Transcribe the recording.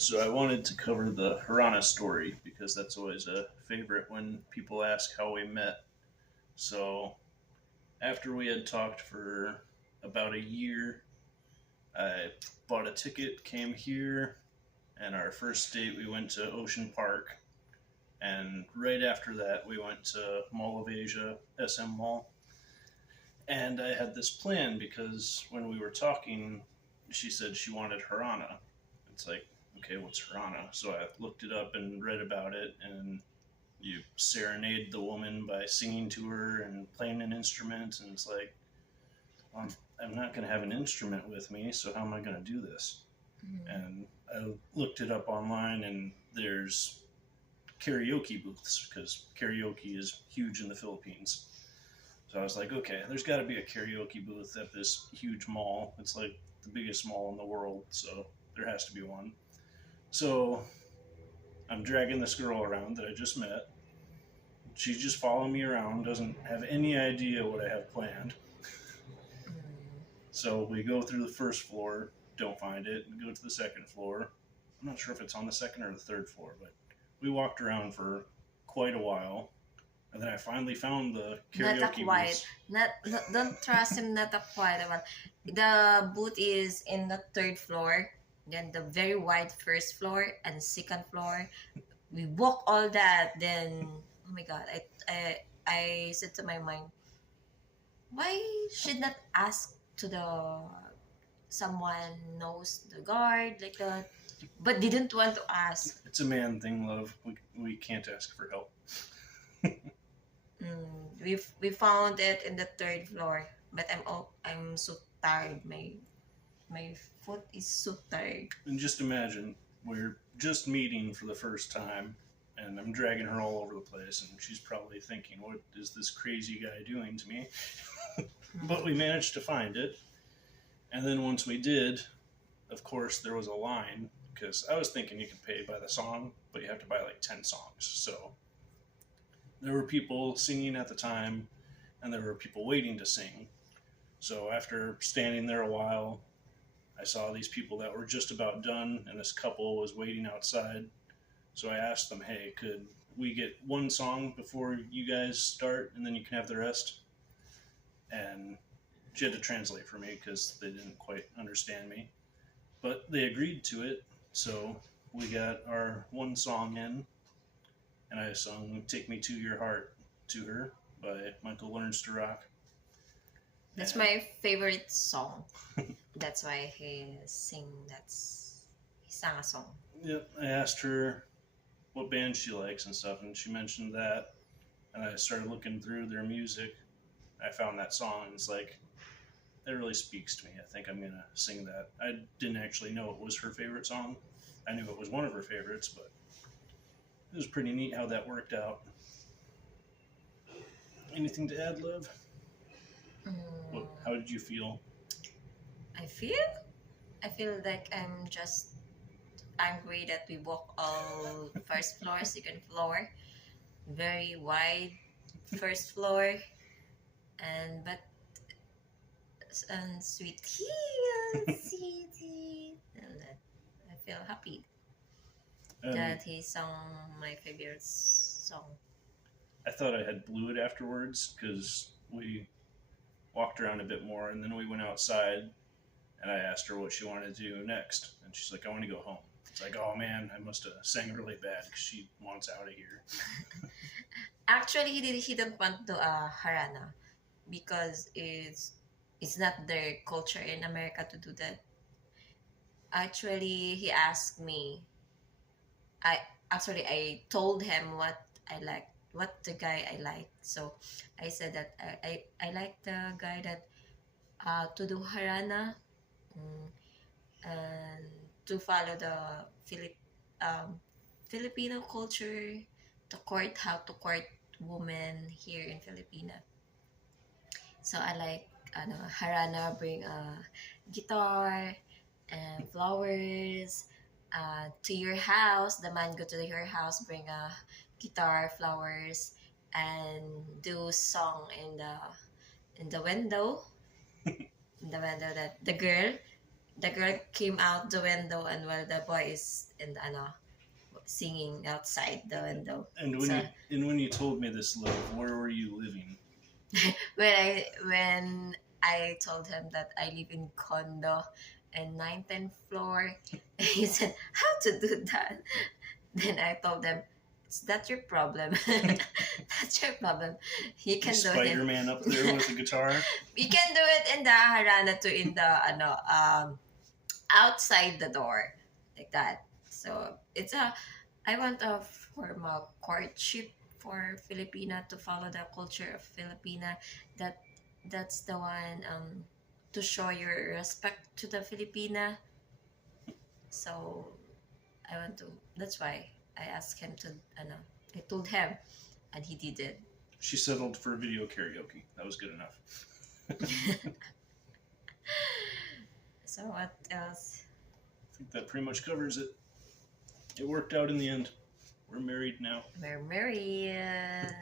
So I wanted to cover the Harana story because that's always a favorite when people ask how we met. So after we had talked for about a year, I bought a ticket, came here, and our first date we went to Ocean Park. And right after that, we went to Mall of Asia, SM Mall. And I had this plan because when we were talking, she said she wanted Harana. It's like, okay, what's Harana? So I looked it up and read about it, and you serenade the woman by singing to her and playing an instrument, and it's like, well, I'm not going to have an instrument with me, so how am I going to do this? And I looked it up online, and there's karaoke booths because karaoke is huge in the Philippines. So I was like, okay, there's got to be a karaoke booth at this huge mall. It's like the biggest mall in the world, so there has to be one. So I'm dragging this girl around that I just met. She's just following me around, doesn't have any idea what I have planned. So we go through the first floor, don't find it, and go to the second floor. I'm not sure if it's on the second or the third floor, but we walked around for quite a while. And then I finally found the Not a karaoke quiet. booth. Don't trust him. Not a quiet one. The booth is in the third floor. Then the very wide first floor and second floor. We walk all that. Then oh my god! I said to my mind, why should not ask to the someone knows the guard like that, but didn't want to ask. It's a man thing, love. We can't ask for help. We found it in the third floor, but I'm so tired. My foot is so tired. And just imagine, we're just meeting for the first time, and I'm dragging her all over the place, and she's probably thinking, what is this crazy guy doing to me? But we managed to find it. And then once we did, of course, there was a line, because I was thinking you could pay by the song, but you have to buy like 10 songs. So there were people singing at the time, and there were people waiting to sing. So after standing there a while, I saw these people that were just about done, and this couple was waiting outside. So I asked them, hey, could we get one song before you guys start, and then you can have the rest? And she had to translate for me because they didn't quite understand me. But they agreed to it, so we got our one song in, and I sung Take Me to Your Heart to her by Michael Learns to Rock. That's my favorite song. That's why he sang a song. Yep, I asked her what band she likes and stuff, and she mentioned that, and I started looking through their music. I found that song, and it's like, that really speaks to me. I think I'm going to sing that. I didn't actually know it was her favorite song. I knew it was one of her favorites, but it was pretty neat how that worked out. Anything to add, love? How did you feel? I feel like I'm just angry that we walk all first floor, second floor, very wide first floor, but sweetie, and that I feel happy that he sung my favorite song. I thought I had blew it afterwards because we walked around a bit more, and then we went outside, and I asked her what she wanted to do next, and she's like, I want to go home. It's like, oh man, I must have sang really bad because she wants out of here. Actually, he didn't want to harana because it's not their culture in America to do that. Actually, he asked me. I told him what I like, what the guy I like. So I said that I like the guy that to do harana, and to follow the um, Filipino culture, to court how to court women here in Filipina. So I like harana, bring a guitar and flowers to your house. The man go to your house, bring a guitar, flowers, and do song in the window. In the window that the girl the girl came out the window, and while the boy is in the, ano, singing outside the window. And when So you told me this, love, where were you living? when I told him that I live in condo and 9th floor, he said, "How to do that?" Then I told them, "Is that your problem? That's your problem. You can do it. Spider Man up there with the guitar. You can do it in the Harana to in the outside the door, like that." So it's a I want a formal courtship for Filipina, to follow the culture of Filipina. That that's the one, to show your respect to the Filipina. So I want to. That's why I asked him to. I told him, and he did it. She settled for video karaoke. That was good enough. So what else? I think that pretty much covers it. It worked out in the end. We're married now. We're married.